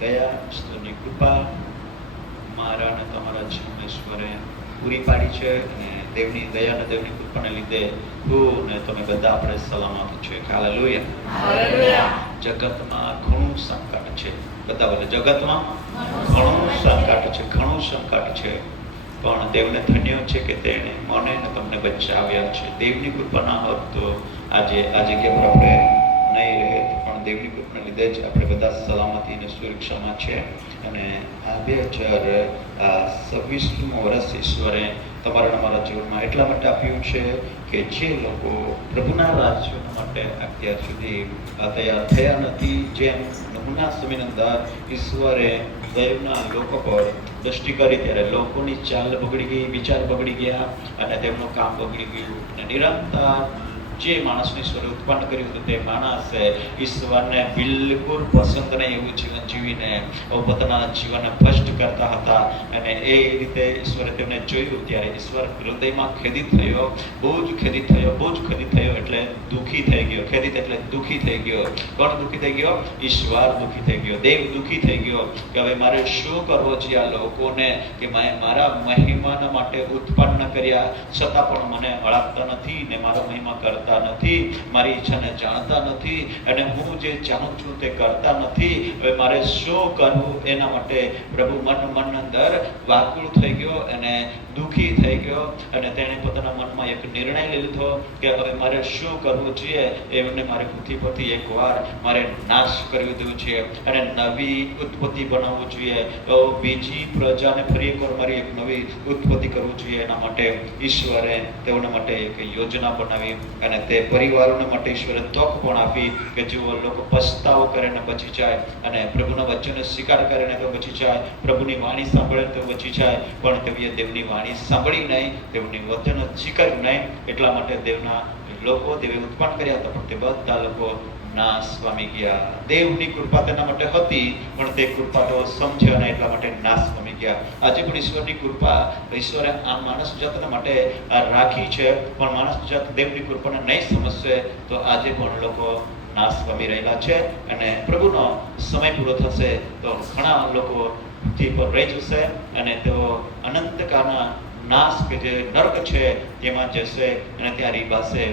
દયા, ઈશ્વરની કૃપા મારા અને તમારા જીવન ઈશ્વરે પૂરી પાડી છે. અને દેવની દયા અને દેવની કૃપાને લીધે હું ને તમે બધા આપણે સલામત છે. હાલેલુયા. જગતમાં ઘણું સંકટ છે. બધા બોલે જગતમાં ઘણું સંકટ છે, ઘણું સંકટ છે. પણ દેવને ધન્ય છે કે તેણે મને ને તમને બચાવ્યા છે. દેવની કૃપા ના હોત તો આજે આ જગ્યા પર આપણે નહીં રહે, પણ દેવની કૃપાને લીધે જ આપણે બધા સલામતી અને સુરક્ષામાં છે. અને આ 2026મું વર્ષ ઈશ્વરે તમારા અમારા જીવનમાં એટલા માટે આપ્યું છે કે જે લોકો પ્રભુના રાજ્ય માટે અત્યાર સુધી તૈયાર થયા નથી, જેમ નમૂના સમયની અંદર ઈશ્વરે દૈવના લોકો પર દ્રષ્ટિ કરી ત્યારે લોકોની ચાલ બગડી ગઈ, વિચાર બગડી ગયા અને તેમનું કામ બગડી ગયું. અને નિરંતર જે માણસને ઈશ્વરે ઉત્પન્ન કર્યું હતું તે માણસે ઈશ્વરને બિલકુલ પસંદ નહીં એવું જીવન જીવીને પોતાના જીવનને ભ્રષ્ટ કરતા હતા. અને એ રીતે ઈશ્વરે તેમને જોયું ત્યારે ઈશ્વર હૃદયમાં ખેદિત થયો, બહુ જ ખેદિત થયો, બહુ જ ખેદિત થયો. એટલે દુઃખી થઈ ગયો. ખેદિત એટલે દુઃખી થઈ ગયો. કોણ દુઃખી થઈ ગયો? ઈશ્વર દુઃખી થઈ ગયો, દેવ દુઃખી થઈ ગયો કે હવે મારે શું કરવો છે આ લોકોને કે મેં મારા મહિમાના માટે ઉત્પન્ન કર્યા છતાં પણ મને અળગતા નથી ને મારો મહિમા કરતા નથી, મારી ઈચ્છાને જાણતા નથી અને હું જે જાણું છું તે કરતા નથી. હવે મારે શું કરવું? એના માટે પ્રભુ મન અંદર વ્યાકુળ થઈ ગયો અને દુઃખી થઈ ગયો. અને તેણે પોતાના મનમાં એક નિર્ણય લઈ લીધો કે હવે મારે શું કરવું જોઈએ. એમને મારે પૃથ્વી પરથી એકવાર મારે નાશ કરી દેવું છે અને નવી ઉત્પત્તિ બનાવવું જોઈએ. બીજી પ્રજાને ફરી એકવાર મારી એક નવી ઉત્પત્તિ કરવું જોઈએ. એના માટે ઈશ્વરે તેઓના માટે એક યોજના બનાવી અને તે પરિવારોને માટે ઈશ્વરે તક પણ આપી કે જેઓ લોકો પસ્તાવો કરીને બચી જાય અને પ્રભુના વચનને સ્વીકાર કરીને તો બચી જાય, પ્રભુની વાણી સાંભળે તો બચી જાય. પણ તેઓએ દેવની વાણી સાંભળી નહીં, દેવની વચન સ્વીકાર્યું નહીં. એટલા માટે દેવના લોકો દેવે ઉત્પન્ન કર્યા હતા પણ તે બધા લોકો નાશ પામી ગયા. દેવની કૃપા તેના માટે હતી પણ તે કૃપા તો સમજ્યા નહીં, એટલા માટે નાશ પામી ગયા. આજે પણ ઈશ્વરની કૃપા ઈશ્વરે આ માણસ જાતના માટે રાખી છે, પણ માણસ જાત દેવની કૃપાને નહીં સમજશે તો આજે પણ લોકો નાશ પામી રહેલા છે. અને પ્રભુનો સમય પૂરો થશે તો ઘણા લોકો પૃથ્વી પર રહી જશે અને તેઓ અનંતકાળના નાશ કે જે નર્ક છે તેમાં જશે અને ત્યાં રીબાશે.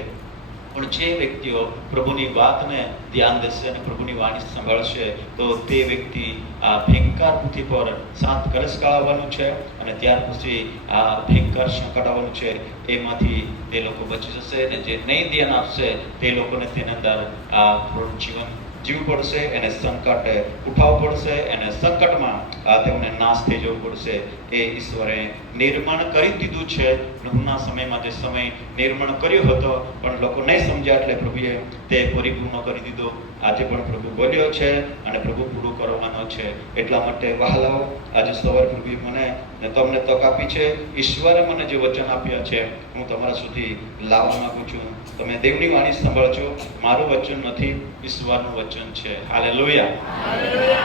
પણ જે વ્યક્તિઓ પ્રભુની વાતને ધ્યાન દેશે અને પ્રભુની વાણી સંભાળશે તો તે વ્યક્તિ આ ભયંકર પૃથ્વી પર 7 કલશ કાઢવાનું છે અને ત્યાર પછી આ ભયંકર સંકટ આવવાનું છે. એમાંથી તે લોકો બચી જશે અને જે નહીં ધ્યાન આપશે તે લોકોને તેની અંદર આ જીવન જીવવું પડશે, એને સંકટ ઉઠાવવું પડશે અને સંકટમાં તેમને નાશ થઈ જવું પડશે. એ ઈશ્વરે નિર્માણ કરી દીધું છે. નૂહના સમયમાં જે સમય નિર્માણ કર્યો હતો પણ લોકો નહીં સમજ્યા એટલે પ્રભુએ તે પરિપૂર્ણ કરી દીધો. આજે પણ પ્રભુ બોલ્યો છે અને પ્રભુ પૂરું કરવાનો છે. એટલા માટે વહાલાઓ આજે સવારે પ્રભુએ મને ને તમને તક આપી છે. ઈશ્વરે મને જે વચન આપ્યા છે હું તમારા સુધી લાવવા માંગુ છું. તમે દેવની વાણી સંભાળજો. મારું વચન નથી, ઈશ્વરનું વચન છે. હાલેલુયા.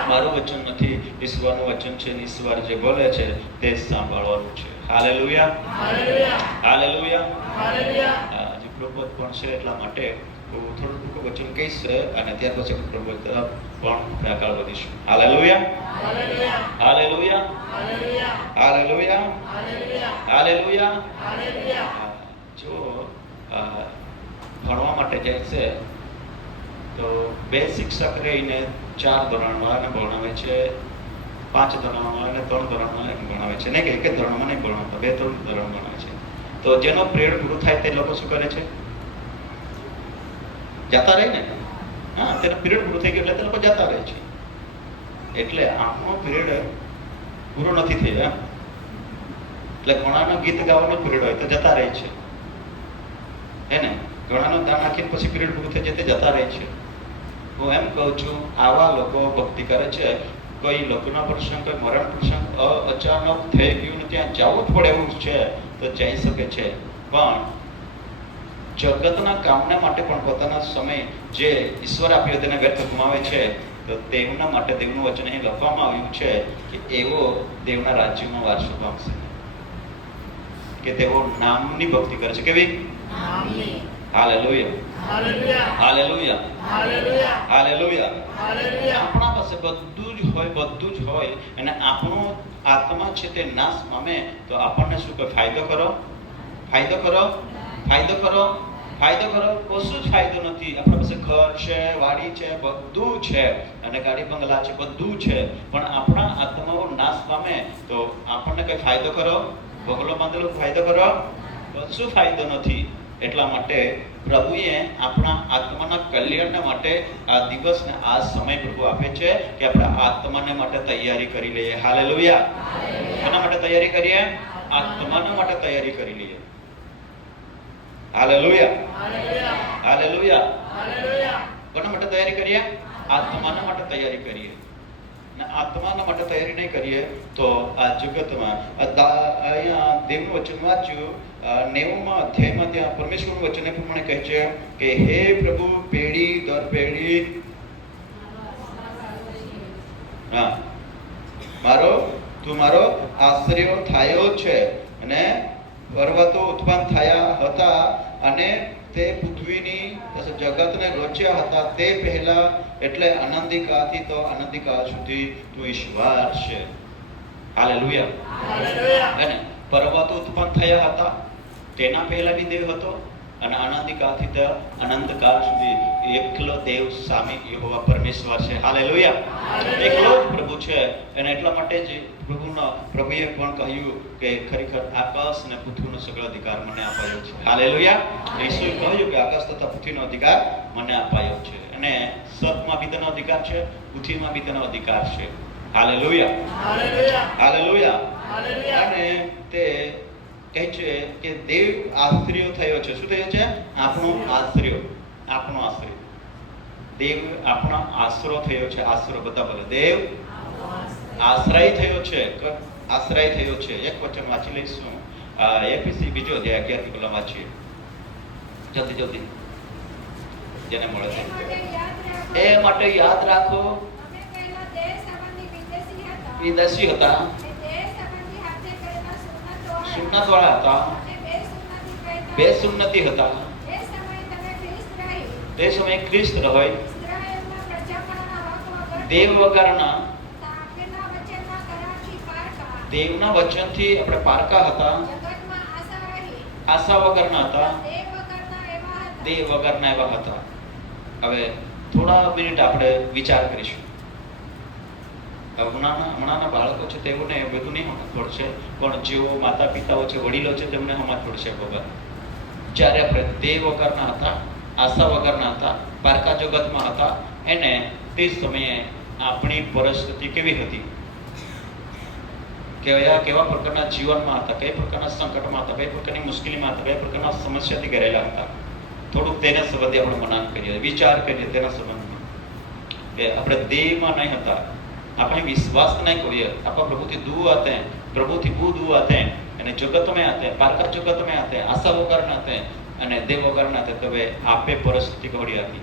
મારું વચન નથી, ઈશ્વરનું વચન છે. ઈશ્વર જે બોલે છે તે સાંભળવાનું છે. હાલેલુયા. આજે પ્રભુત પણ છે એટલા માટે થોડું ટૂંકું વચન કહીશ અને ત્યાર પછી પ્રભુત તરફ પણ આપણે આગળ વધીશું. હાલેલુયા. જો ભણવા માટે જાય છે તો 2 શિક્ષક રહીને 4 ધોરણવાળાને ભણાવે છે, 5 ધોરણવાળાને 3 ધોરણવાળાને ભણાવે છે. નહીં કે એક જ ધોરણમાં નહીં ભણાવતા, 2-3 ધોરણ ભણાવે છે. તો જેનો પિરિયડ પૂરું થાય તે લોકો શું કરે છે? જતા રહે ને. હા, તેનો પિરિયડ પૂરું થઈ ગયો એટલે તે લોકો જતા રહે છે. એટલે આપણો પિરિયડ પૂરો નથી થયો. એટલે ઘણાનો ગીત ગાવાનો પિરિયડ હોય તો જતા રહે છે, હે ને. ઘણાનો દાન નાખીને પછી પિરિયડ પૂરું થઈ જાય તે જતા રહે છે. હું એમ કહું છું આવા લોકો ભક્તિ કરે છે. કોઈ લગ્ન પ્રસંગ, કોઈ મરણ પ્રસંગ અચાનક થઈ ગયું ને ત્યાં જવું જ પડે એવું છે તો જઈ શકે છે. પણ જગતના કામના માટે પણ પોતાના સમય જે ઈશ્વર આપ્યો તેને વ્યર્થ ગુમાવે છે. તો તેમના માટે દેવનું વચન અહીં લખવામાં આવ્યું છે કે એવો દેવના રાજ્યમાં વારસો પામશે. કે તેઓ નામની ભક્તિ કરે છે. કેવી? હાલેલુયા. Hallelujah, hallelujah. આપણા પાસે બધું જ હોય અને આપણો આત્મા છે તે નાશ પામે તો આપણને શું કહે? ફાયદો કરો, કશું જ ફાયદો નથી. આપણા પાસે ઘર છે, વાડી છે, બધું છે અને ગાડી બંગલા છે, બધું છે, પણ આપણા આત્માઓ નાશ પામે તો આપણને કઈ ફાયદો કરો? બંગલો બાંધેલો ફાયદો કરો? કશું ફાયદો નથી. એટલા માટે પ્રભુએ આપણા આત્માના કલ્યાણ માટે આ દિવસને આ સમય પ્રભુ આપે છે કે આપણા આત્માને માટે તૈયારી કરી લઈએ. હાલેલુયા. એના માટે તૈયારી કરીએ, આત્માના માટે તૈયારી કરી લઈએ. Hallelujah, hallelujah. કોના માટે તૈયારી કરીએ? આત્માના માટે તૈયારી કરીએ. આત્માના માટે તૈયારી નહીં કરીએ તો આ જગતમાં અહીંયા દેવનું વચન વાંચ્યું 90મા અધ્યાયમાં, ત્યાં પરમેશ્વરનું વચન એ પ્રમાણે કહે છે કે હે પ્રભુ, પેઢી દર પેઢી તું મારો આશ્રય થયો છે. અને પર્વતો ઉત્પન્ન થયા હતા અને તે પૃથ્વીની જગતને રચ્યા હતા તે પહેલા, એટલે અનંતિકાળથી તો અનંતિકાળ સુધી તું ઈશ્વર છે. હાલેલુયા. અને પર્વતો ઉત્પન્ન થયા હતા તેના પહેલા બી દેવ હતો અને અનંતિકાળથી તો અનંતકાળ સુધી એકલો દેવ સ્વામી યહોવા પરમેશ્વર છે. હાલેલુયા. એકલો જ પ્રભુ છે. અને એટલા માટે જ પ્રભુએ પણ કહ્યું કે ખરેખર આકાશ અને પૃથ્વીનો સગળો અધિકાર મને અપાયો છે. હાલેલુયા. ઈશ્વરે કહ્યું કે આકાશ તથા પૃથ્વીનો અધિકાર મને અપાયો છે. અને સ્વર્ગમાં બી તેનો અધિકાર છે, પૃથ્વીમાં બી તેનો અધિકાર છે. Hallelujah, hallelujah. અને તે કહે છે કે દેવ આશ્રય થયો છે. શું થયો છે? આપણો આશ્રય, આપણો આશ્રય. દેવ આપણો આશરો થયો છે. આશરો બધા બોલે, દેવ આશ્રય થયો છે, આશ્રય થયો છે. એક વચન વાંચી લઈશું. એફએસી 2 અધ્યાય 11 થી પેલા વાંચીએ જલ્દી જેને મળે છે. એ માટે યાદ રાખો, વિદેશી હતા, સુન્નત વાળા હતા, બે સુન્નતી હતા. તે સમયે ખ્રિસ્ત હોય, દેવ વગરના, દેવના વચનથી આપણે પારકા હતા, આશા વગરના હતા, દેવ વગરના એવા હતા. હવે થોડા મિનિટ આપણે વિચાર કરીશું. હમણાંના બાળકો છે તેઓને બધું નહીં સમજ પડશે, પણ જેઓ માતા પિતાઓ છે, વડીલો છે, તેમને સમજ પડશે. ખબર જ્યારે આપણે દેવ વગરના હતા, આશા વગરના હતા, પારકા જગતમાં હતા, એને તે સમયે આપણી પરિસ્થિતિ કેવી હતી, કેવા પ્રકારના જીવનમાં હતા, કઈ પ્રકારના સંકટમાં હતા, કઈ પ્રકારની મુશ્કેલીમાં હતા, કઈ પ્રકારના સમસ્યાથી ઘેરાયેલા હતા. થોડુંક તેના સંબંધે આપણે મનન કરીએ, વિચાર કરીએ તેના સંબંધમાં કે આપણે દેહમાં નહીં હતા, આપણે વિશ્વાસ નહીં કરીએ, આપણા પ્રભુથી દૂર હતા, પ્રભુથી બહુ દૂર હતા, અને જગત में आते पारका जगत में आते आशा वगैरह आते અને દેવ વગર ના તો હવે આપે પરિસ્થિતિ કહોડી હતી.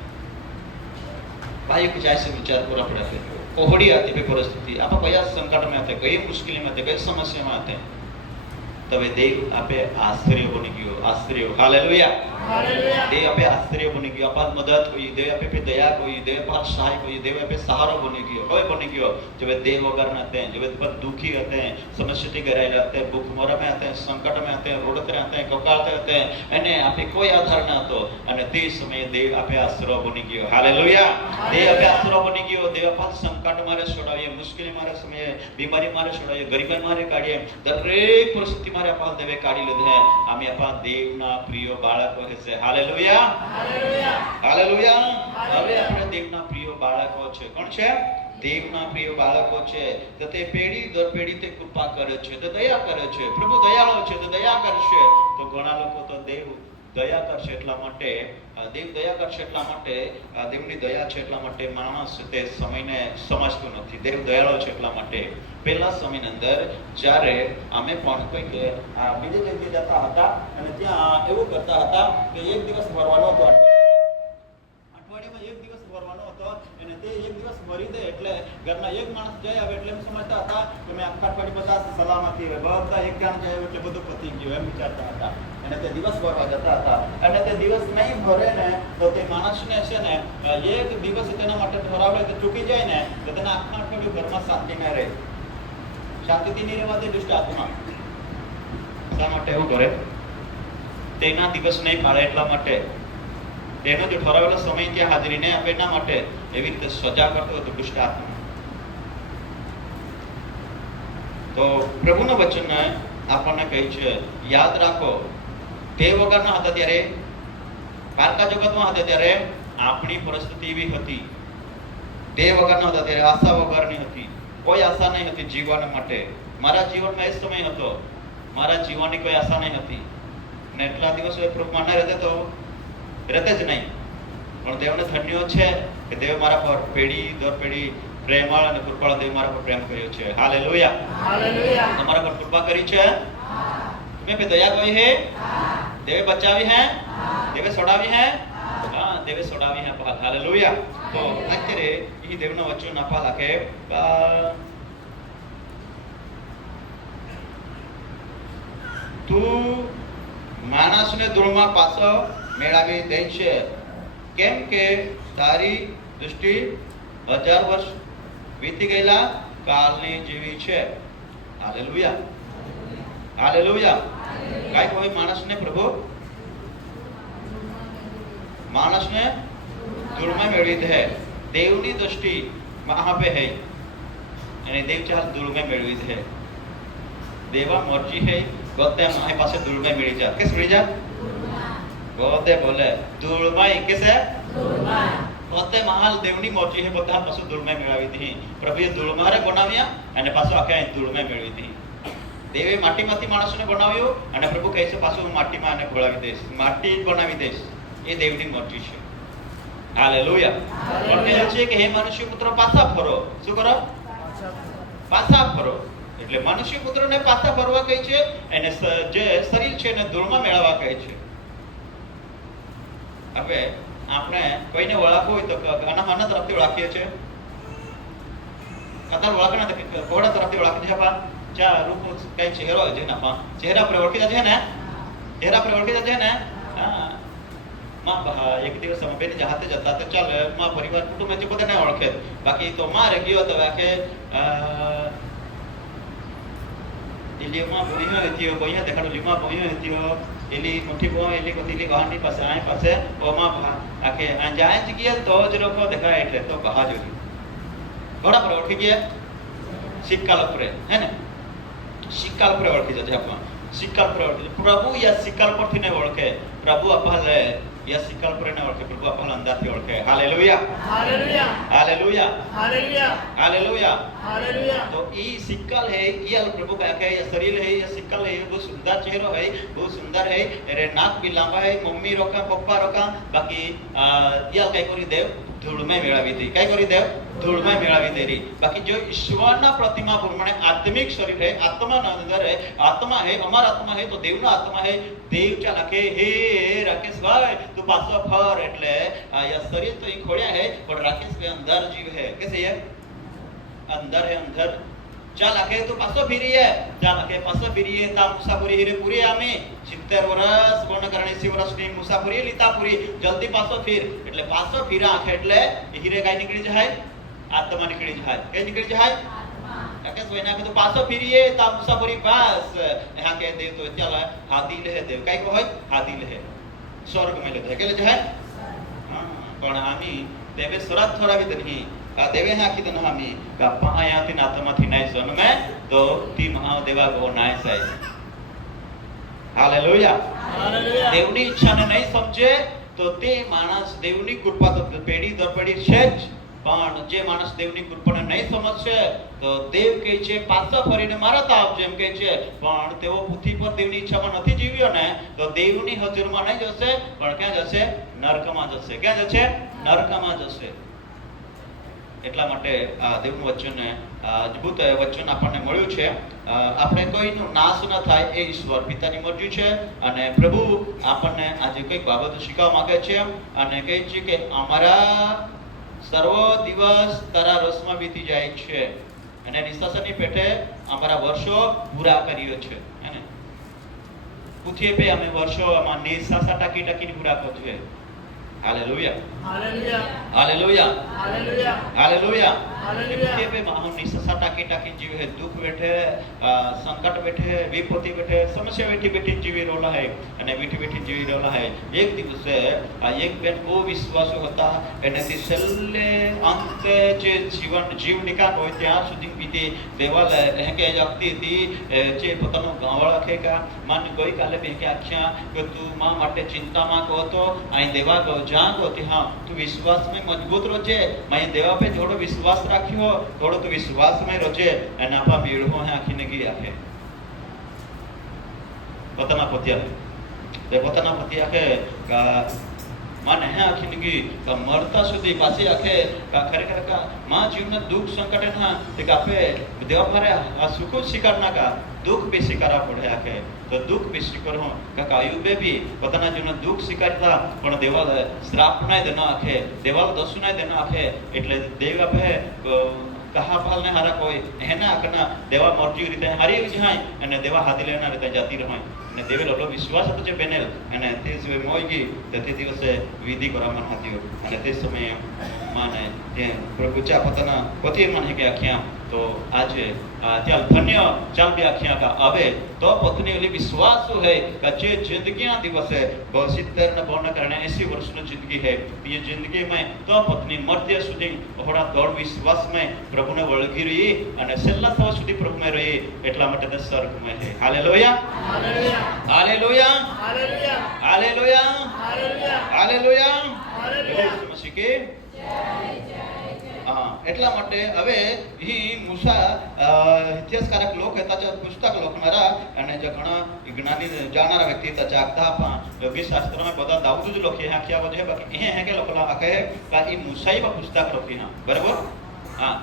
भाई कुछ ऐसे विचार पूरा पड़ा थे कोहड़ी आती पे परिस्थिति आप कया संकट में आते, कई मुश्किल में आते, कई समस्या में आते, तबे देव आपे आश्रय बनी गयो. आश्रय, हालेलुया. देव आपे आश्रय बनी गयो, आपात मदद कोई, देव आपे पे दया कोई, देव आपे सहाय कोई, देव आपे सहारो बनी गयो. कोई बनी गयो जब देव वगैरह ना आते हैं, जब बहुत दुखी रहते हैं, समस्या से घिराए रहते हैं, भूखमरा में आते हैं, संकट में आते हैं, रोड पर आते हैं, ककालते रहते हैं, અને આપે કોઈ આધાર ન હતો, અને તે સમયે દેવ આપે આશરો બની ગયો. હાલેલુયા. દેવ આપે આશરો બની ગયો. દેવ આપે સંકટ મારે છોડાવીએ, મુશ્કેલી મારે સમયે, બીમારી મારે છોડાવીએ, ગરીબાઈ મારે કાઢીએ, દરેક પરિસ્થિતિ મારે આપા દેવે કાઢી લીધે. અમે આપા દેવના પ્રિય બાળકો છે. Hallelujah, hallelujah. હવે આપણે દેવના પ્રિય બાળકો છે. કોણ છે? દેવના પ્રિય બાળકો છે. તો તે પેઢી દર પેઢી તે કૃપા કરે છે, તો દયા કરે છે. પ્રભુ દયાળુ છે તો દયા કરશે. તો ઘણા લોકો તો દેવ દયા કરશે એટલા માટે, દેવ દયા કરશે એટલા માટે, દેવની દયા છે એટલા માટે માણસ તે સમયને સમજતું નથી. દેવ દયાળુ છે એટલા માટે. પહેલા સમયની અંદર જ્યારે અમે પણ કોઈક બીજે જગ્યાએ જતા હતા અને ત્યાં એવું કરતા હતા કે એક દિવસ ભરવાનો હતો, અઠવાડિયામાં એક દિવસ ભરવાનો હતો, અને તે એક દિવસ ભરી દે એટલે ઘરના એક માણસ જાય આવે એટલે એમ સમજતા હતા કે મેં આખા અઠવાડિયે બધા સલામતી હોય, બધા એક જણ જાય એટલે બધું પતી ગયું એમ વિચારતા હતા. અને તે દિવસ ભરવા જતા હતા. અને તે દિવસ નહીં ભરે ને તો તે માણસને છે ને એક દિવસ તેના માટે ઠરાવેલો તો ચૂકી જાય ને તો તેના આખા અઠવાડિયું ઘરમાં શાંતિ ન રહે. શાંતિથી નહીં રહેવાથી દુષ્ટ આત્મા શા માટે એવું કરે? તેના દિવસ નહીં પાડે એટલા માટે. તેનો જો ઠરાવેલો સમય ત્યાં હાજરી નહીં આપે એના માટે એવી રીતે સજા કરતો હતો દુષ્ટ આત્મા. તો પ્રભુનું વચન આપણને કહે છે, યાદ રાખો, તે વગરના હતા ત્યારે, પારકા જગતમાં હતા ત્યારે આપણી પરિસ્થિતિ એવી હતી. તે વગરના હતા ત્યારે આશા વગરની હતી. કોઈ આશા નહીં હતી જીવવા માટે. મારા જીવનમાં એ સમય હતો, મારા જીવવાની કોઈ આશા નહીં હતી. ને એટલા દિવસો પ્રભુમાં ન રહેતે તો રહેતે જ નહીં. પણ દેવને ધન્યો છે કે દેવે મારા પર પેઢી દર પેઢી પ્રેમાળ અને કૃપાળ દેવ મારા પર પ્રેમ કર્યો છે. Hallelujah, hallelujah. તમારા પર કૃપા કરી છે. तुम्हें पे दया गई है, देवे बचावी है, देवे सोडावी है, हाँ देवे सोडावी है. हालेलुया. तो અત્યારે એ દેવનો વચન આપવા લાગે તું માણસને ધૂળમાં પાછો મેળવી દે છે, કેમ કે તારી દૃષ્ટિ 1000 વર્ષ વીતી ગયેલા કાલની જેવી છે. Hallelujah, hallelujah. કાઈ કોઈ માણસને પ્રભુ માણસને ધૂળમાં મેળવી દે. દેવની દૃષ્ટિ વહાં पे है અને દેવ ચાલ ધૂળમાં મેળવી દે. દેવા મરજી है ગોતે મારી પાસે ધૂળમાં મેળી જા. કેસ મેળી જા? ગોતે બોલે ધૂળમાં કેસે ધૂળમાં. ગોતે મહાલ દેવની મરજી है બધા પાછું ધૂળમાં મેળવી દી. પ્રભુએ ધૂળમાં રે બનાવ્યા અને પાછું આખે ધૂળમાં મેળવી દી. દેવે માટીમાંથી માણસને બનાવ્યો અને પ્રભુ કહે છે પાછું માટીમાં આને ઘોળાવી દઈશ, માટી બનાવી દઈશ. એ દેવની મરજી છે. હાલેલુયા. લખેલું છે કે હે મનુષ્ય પુત્રો પાછા ફરો. શું કરો? પાછા ફરો. એટલે મનુષ્ય પુત્રને પાછા ફરવા કહે છે અને જે શરીર છે એને ધૂળમાં મેળવવા કહે છે. હવે આપણે કોઈને ઓળખવું હોય તો આના તરફથી ઓળખીએ છીએ. કતાર ઓળખના કોડા તરફથી ઓળખી છે. ચા રૂપ કઈ ચહેરો છે ને ચહેરા પર ઓળખીતા છે ને, ચહેરા પર ઓળખીતા છે ને. હા માં એક દિવસ અમે બેની જાતે જતા તો ચાલ માં પરિવાર કુટુંબમાંથી બધા ના ઓળખે. બાકી તો મારે ગયો તો આખે ઇલીમાં બોઈયો હતી, બોઈયા દેખાડો લીમાં બોઈયો હતી. એલી મોટી બો એલી કોતીલી ગહાની પાસે આય પાસે ઓમાં આખે જાય જ ગયા તો જ લોકો દેખાય એટલે તો બહાજુરી ઘોડા પર ઓળખી ગયા. સિક્કા લપરે હે ને, સિક્કા પર ઓળખી જશે આપણા. સિક્કા પર ઓળખી પ્રભુ યા સિક્કા પરથી ને ઓળખે. પ્રભુ અપાલે યા સિક્કા પર ને ઓળખે. પ્રભુ અપાલે અંદરથી ઓળખે. Hallelujah, hallelujah, hallelujah, hallelujah, hallelujah, hallelujah. तो ये सिक्कल है, ये प्रभु का है, ये शरीर है, ये सिक्कल है, बहुत सुंदर चेहरा है, बहुत सुंदर है. अरे नाक भी लंबा है. मम्मी रोका पप्पा रोका बाकी ये कई कोरी देव धूल में मेळावी दी. कई कोरी देव धूल में मेळावी दे रही. बाकी जो ईश्वरना प्रतिमा प्रमाणे आत्मिक शरीर है, आत्मा ना अंदर है, आत्मा है, हमारा आत्मा है तो देवना आत्मा है. देव चा लखे हे राकेश भाई तू पाछो फर એટલે આ શરીર તો ઈ ખોડ્યા है પણ રાકેશ ભાઈ अंदर जीव है. कैसे है? अंदर है, अंदर ચાલ આખે તો પાછો ફીરીએ. ચાલ આખે પાછો ફીરીએ. તા મુસાફરી હીરે પૂરી આમે 70 વર્ષ પૂર્ણ કરણે 80 વર્ષની મુસાફરી લીતા પૂરી. જલ્દી પાછો ફીર. એટલે પાછો ફીરા આખે એટલે હીરે કાઈ નીકળી જાય? આત્મા નીકળી જાય. કઈ નીકળી જાય? આત્મા. રાકેશ ભાઈ નાખે તો પાછો ફીરીએ. તા મુસાફરી પાસ यहाँ के देव तो ચાલ હાદી લે દેવ કાઈ કો હોય હાદી લે સ્વર્ગ में ले के ले जाए. हां पण आमी देवे स्वरात थोरावी नहीं देवे हाँ की तो हमी गप्पा आया थी नातमा थी नाइस वन में तो ती महादेवा को नाइस है. Hallelujah, hallelujah. देवनी इच्छा ने नहीं समझे तो ते मानस देवनी कृपा तो पेढ़ी दर पेढ़ी છે જ. પણ જે માણસ દેવની કૃપાને નહીં સમજશે તો દેવ કહે છે પાછા ફરીને મારા તાપ જેમ કહે છે. પણ તેઓ પૃથ્વી પર દેવની ઈચ્છામાં નથી જીવ્યો ને તો દેવની હજુરમાં નહીં જશે પણ ક્યાં જશે? નરકમાં જશે. ક્યાં જશે? નરકમાં જશે. એટલા માટે આ દેવનું વચન અદ્ભુત વચન આપણને મળ્યું છે. આપણે કોઈનો નાશ ન થાય એ ઈશ્વર પિતાની મરજી છે. અને પ્રભુ આપણને આજે કંઈક બાબતો શીખવા માંગે છે અને કહે છે કે અમારા સર્વ દિવસ તારા રસમાં વીતી જાય છે અને નિશાસની પેટે અમારા વર્ષો પૂરા કર્યો છે હે ને પૂછીએ પે અમે વર્ષો આમાં નિશાસા ટકી ટકીને પૂરા કર્યો છે hallelujah hallelujah hallelujah hallelujah hallelujah hallelujah પૂછીએ પે માહુ નિશાસા ટકી ટકી જીવે है दुख बैठे संकट बैठे विपत्ति बैठे समस्या बैठी बैठी जीवी रोला है અને બેઠી બેઠી જીવી રોલા है એક દિવસે આ એક બેન બહુ વિશ્વાસુ હતા એનાથી છેલ્લે અંતે જે જીવન જીવનિકા હોય ત્યાં સુધી પીતી દેવાલ લહેકે જાગતી હતી જે પોતાનો ગાંવળ ખેકા માન ગઈકાલે બે કે આખ્યા કે તું માં માટે ચિંતામાં કહો તો અહીં દેવા ગયો જ્યાં ગયો તે હા તું વિશ્વાસમાં મજબૂત રોજે મેં દેવા પે થોડો વિશ્વાસ રાખ્યો થોડો તું વિશ્વાસમાં રોજે અને આપા મેળવો હે આખીને ગઈ આખે પોતાના પતિ આખે માને હે આખીને ગઈ મરતા સુધી પાછી આખે ખરેખર માં જીવને દુઃખ સંકટ ના તે આપે દેવા ફરે આ સુખ સ્વીકાર ના કા દુઃખ બી સ્વીકારવા પડે આખે તો દુઃખ બી સ્વીકાર હો કાકા આયુબે બી પોતાના જીવને દુઃખ સ્વીકારતા પણ દેવાલ શ્રાપ ના દેના આખે દેવાલ દસુ ના દેના આખે એટલે દેવ આપે कहा पाल ने हारा कोई है ना अकना देवा मर्जी रीते हारी જાય અને દેવા હાથી લેના રીતે જાતી રહે અને દેવે લોલો વિશ્વાસ હતો જે પેનેલ અને તે સિવાય મોઈગી તે દિવસે વિધિ કરવામાં હતી અને તે સમયે માને તે પ્રભુ ચા પોતાના પતિ મને કે આખ્યા તો આજે ત્યાં ધન્ય ચાલ બે આખ્યા કા આવે તો પત્ની ઓલી વિશ્વાસ है કે જે जिंदगी ना दिवस है 72 ને 52 करने 80 વર્ષનો જિંદગી है ये जिंदगी में तो पत्नी मरते સુધી થોડા દોડ વિશ્વાસ में પ્રભુને વળગી રહી અને છેલ્લા થવા સુધી પ્રભુમાં રહી એટલા માટે તે સ્વર્ગમાં છે hallelujah hallelujah hallelujah hallelujah hallelujah hallelujah hallelujah hallelujah મસીહ કે હા એટલા માટે હવે ही मूसा इतिहासकारक लोक હતા જે પુસ્તક લખનારા અને જે ઘણા જ્ઞાની જાણનારા વ્યક્તિ હતા જાગતા પણ યોગી શાસ્ત્રમાં બધા દાઉદ જ લખી આખ્યા વજે બાકી એ હે કે લખલા આખે કા ઈ મૂસાઈ બા પુસ્તક લખી હા બરાબર હા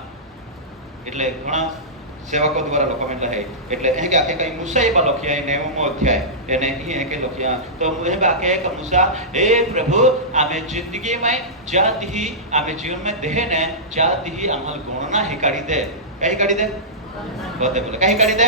એટલે ઘણા સેવકો દ્વારા લખવામાં રહે એટલે એ કે આખે કઈ મૂસાઈ બા લખ્યા એ 9મો અધ્યાય એને એ કે લખ્યા તો મુહે બાકે કે મૂસા ए प्रभु आमे जिंदगी में जात ही आमे जीवन में देह ने जात ही अमल गुण ना हिकाड़ी दे कहीं काड़ी दे बोले कहीं काड़ी दे